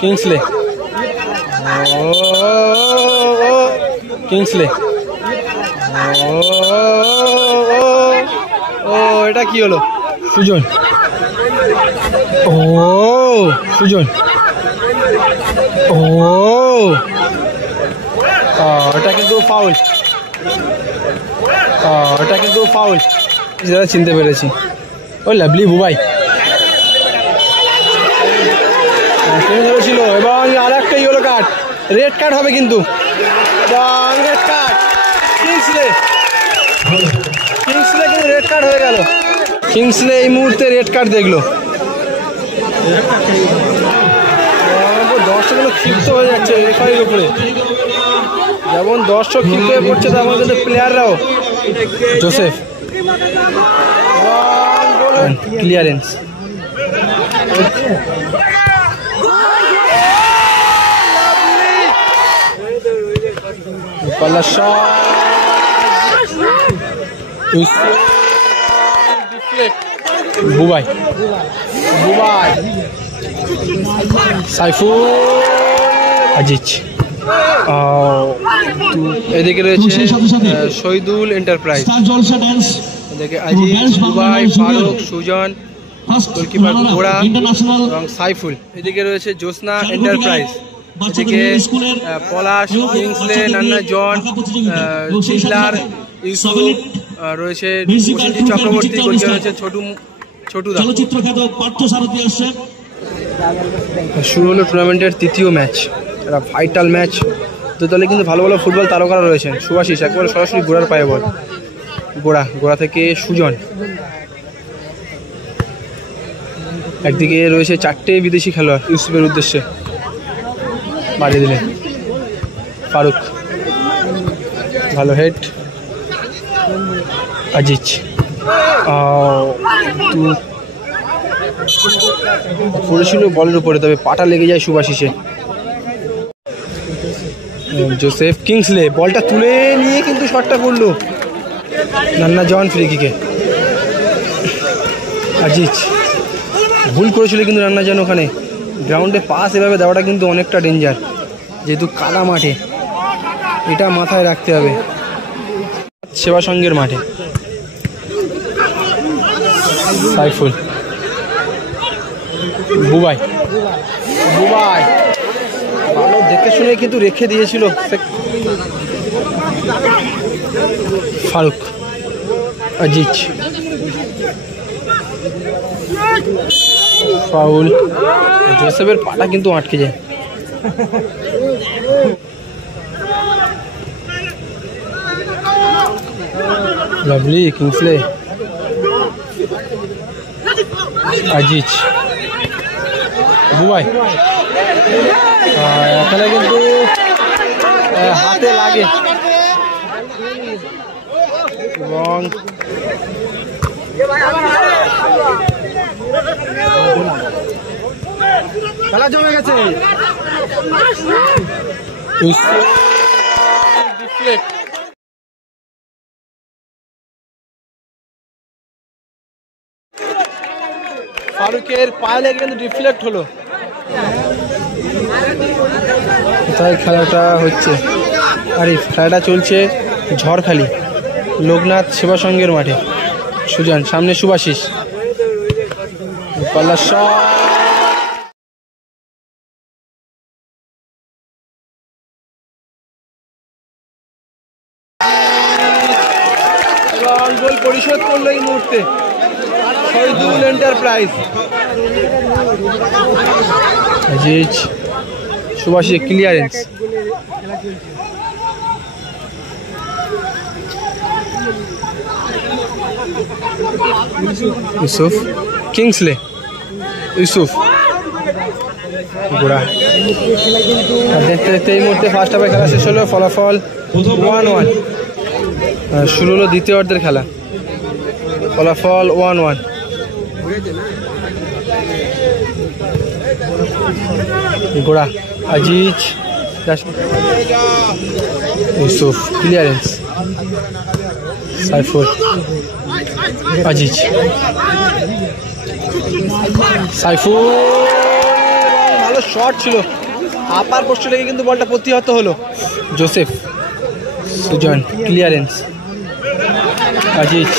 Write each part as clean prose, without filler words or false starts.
Kingsley Kingsley ও এটা কি হলো? সুজন সুজন এটা কিন্তু ফাউল, এটা কিন্তু ফাউল, যেটা চিনতে পেরেছি। ও লাভলি বুবাই ছিল এবং আর একটা ইয়েলো কার্ড, রেড কার্ড হবে কিন্তু, রেড কার্ড কিংসলে কিন্তু রেড কার্ড হয়ে গেল। কিংসলে এই মুহূর্তে রেড কার্ড দেখলো। দর্শকগুলো ক্ষিপ্ত হয়ে যাচ্ছে রেফারির উপরে, যেমন দর্শক ক্ষিপ্ত হয়ে পড়ছে তেমন কিন্তু প্লেয়াররাও। জোসেফ ক্লিয়ারেন্স, বুবাই বুবাই সাইফুল আজিজ, এদিকে রয়েছে শহীদুল এন্টারপ্রাইজ, এদিকে আজিজ, বুবাই, ফারুক, সুজন, গোলকিপার গোড়া এবং সাইফুল। এদিকে রয়েছে জ্যোৎস্না এন্টারপ্রাইজ, এদিকে পলাশ, কিংসলে, নান্না জন, চিল্লার, ইউসুফ রয়েছে, চক্রবর্তী, রয়েছে ছোটুদা। শুরু হলো টুর্নামেন্টের তৃতীয় ম্যাচ, একটা ভাইটাল ম্যাচ। তো তাহলে কিন্তু ভালো ভালো ফুটবল তারকারা রয়েছেন। সুভাশিস একবারে সরাসরি গোড়ার পায়ে বল, গোড়া থেকে সুজন। একদিকে রয়েছে 4টে বিদেশি খেলোয়াড়, ইউসুফের উদ্দেশ্যে বাড়িয়ে দিলেন ফারুক, ভালো হেড, আজিজ পড়েছিল বলের উপরে, তবে পাটা লেগে যায় সুভাশিসে। জোসেফ, কিংসলে বলটা তুলে নিয়ে কিন্তু শটটা করলো, নান্না জন ফ্রি কিকে। আজিজ ভুল করেছিল কিন্তু নান্না জন, ওখানে গ্রাউন্ডে পাস এভাবে দেওয়াটা কিন্তু অনেকটা ডেঞ্জার, যেহেতু কাদা মাঠে, এটা মাথায় রাখতে হবে। সেবা সঙ্গের মাঠে সাইফুল, বুবাই ভালো দেখে শুনে কিন্তু রেখে দিয়েছিল ফারুক, আজিজ, ফাউল, জোসেফের পাটা কিন্তু আটকে যায়। লাভলি, কিংসলে, আজিজ, বুবাই, এখানে কিন্তু হাতে লাগে এবং খেলা জমে গেছে। ফারুকের পায়ে লেগে কিন্তু ডিফ্লেক্ট হলো। কোথায় খেলাটা হচ্ছে? আরে খেলাটা চলছে ঝড়খালি লোকনাথ সেবা সংঘের মাঠে। সুজন সামনে, সুভাশিস, পাল্লা শট, এবং গোল পরিশোধ করলো এই মুহূর্তে Shahidul enterprise. Aziz, Subhashis clearance, Yusuf, Kingsley, Yusuf, গোড়া। দেখতে দেখতে এই মুহূর্তে ফার্স্ট হাফে খেলা শেষ হলো, ফলাফল 1-1। শুরু হলো দ্বিতীয় অর্ধের খেলা, ফলাফল 1-1। গোড়া, আজিজ, ইউসুফ ক্লিয়ারেন্স, সাইফুল, আজিজ, সাইফুল ভালো শর্ট ছিল, আপার পোস্টে লেগে কিন্তু বলটা প্রতিহত হলো। জোসেফ, সুজন, ক্লিয়ারেন্স, আজিজ,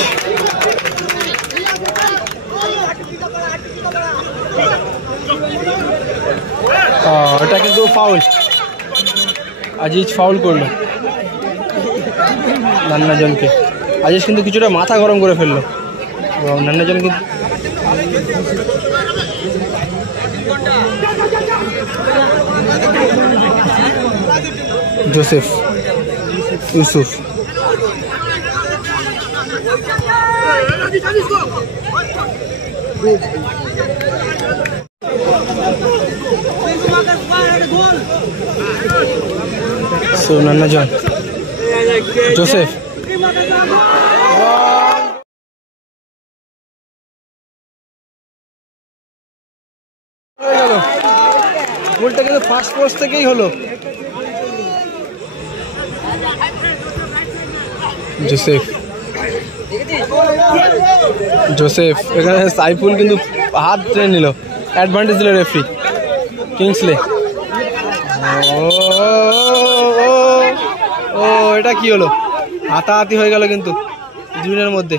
এটা কিন্তু ফাউল, আজিজ ফাউল করলো নান্নাজনকে। আজিজ কিন্তু কিছুটা মাথা গরম করে ফেললো এবং নান্নাজন কিন্তু জোসেফ, ইউসুফ, নান্নাজন, জোসেফ, হয়ে গেল। গোলটা কিন্তু ফার্স্ট পোস্ট থেকেই হলো। জোসেফ, জোসেফ, এখানে সাইফুল কিন্তু হাত টেনে নিল, অ্যাডভান্টেজ দিল রেফারি। কিংসলে, ও এটা কি হলো? হাতাহাতি হয়ে গেল কিন্তু দুজনের মধ্যে।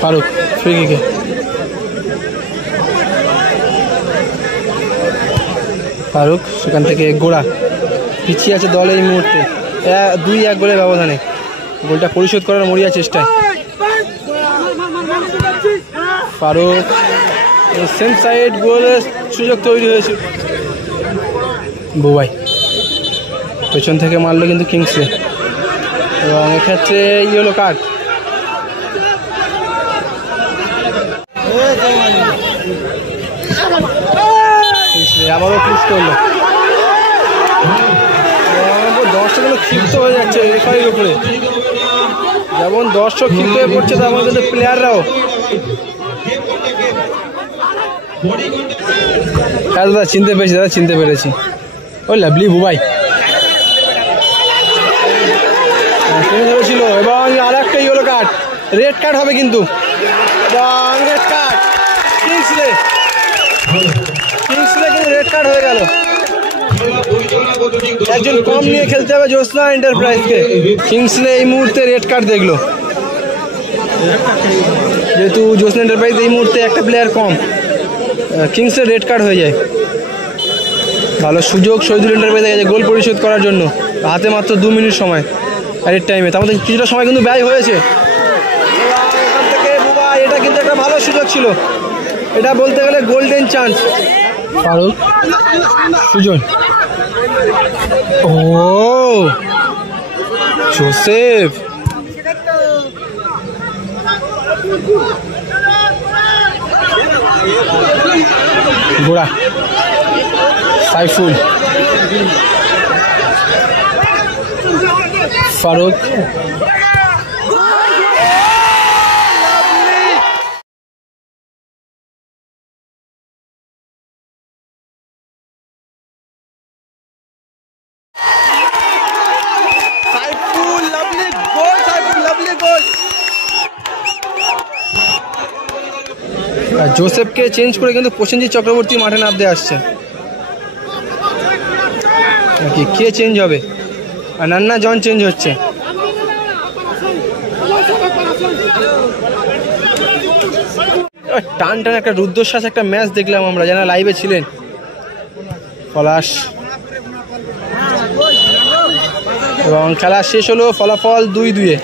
ফারুক ফ্রি কিকে, ফারুক সেখান থেকে গোড়া পিছিয়ে আছে দল এই মুহূর্তে 2-1 গোলের ব্যবধানে। গোলটা পরিশোধ করার মরিয়া চেষ্টায় ফারুক, সেম সাইড গোলের সুযোগ তৈরি হয়েছে। বুবাই পেছন থেকে মারলো কিন্তু কিংসলে, এবং এক্ষেত্রে ইয়েলো কার্ড। আবারও পুশ করলো। দর্শকগুলো ক্ষিপ্ত হয়ে যাচ্ছে রেফারির উপরে, যেমন দর্শক ক্ষিপ্ত হয়ে পড়ছে তেমন কিন্তু প্লেয়াররাও। হ্যাঁ দাদা চিনতে পেরেছি, দাদা চিনতে পেরেছি, ওই লাভলি বুবাই ধরেছিল। এবং আর একটা ইয়েলো কার্ড, রেড কার্ড হবে কিন্তু, এবং রেড কার্ড কিংসলে, কিংসলে কিন্তু রেড কার্ড হয়ে গেল। একজন কম নিয়ে খেলতে হবে জ্যোৎস্না এন্টারপ্রাইজকে। কিংসলে এই মুহূর্তে রেড কার্ড দেখলো, যেহেতু জ্যোৎস্না এন্টারপ্রাইজ এই মুহূর্তে একটা প্লেয়ার কম, কিংসলে রেড কার্ড হয়ে যায়। ভালো সুযোগ শহীদুল এন্টারপ্রাইজে গেছে গোল পরিশোধ করার জন্য, হাতে মাত্র 2 মিনিট সময় অ্যাডেড টাইমে। তার মধ্যে কিছুটা সময় কিন্তু ব্যয় হয়েছে। এখান থেকে বুবাই, এটা কিন্তু একটা ভালো সুযোগ ছিল, এটা বলতে গেলে গোল্ডেন চান্স। ফারুক, সুজন, ও জোসেফ, গোড়া, সাইফুল, ফারুক, জোসেফকে চেঞ্জ করে কিন্তু প্রসেনজিৎ চক্রবর্তী মাঠে নামতে আসছে। কে চেঞ্জ হবে? আর নান্নাজন চেঞ্জ হচ্ছে। টান টান একটা রুদ্ধশ্বাস একটা ম্যাচ দেখলাম আমরা, যারা লাইভে ছিলেন। পলাশ, এবং খেলা শেষ হলো ফলাফল 2-2।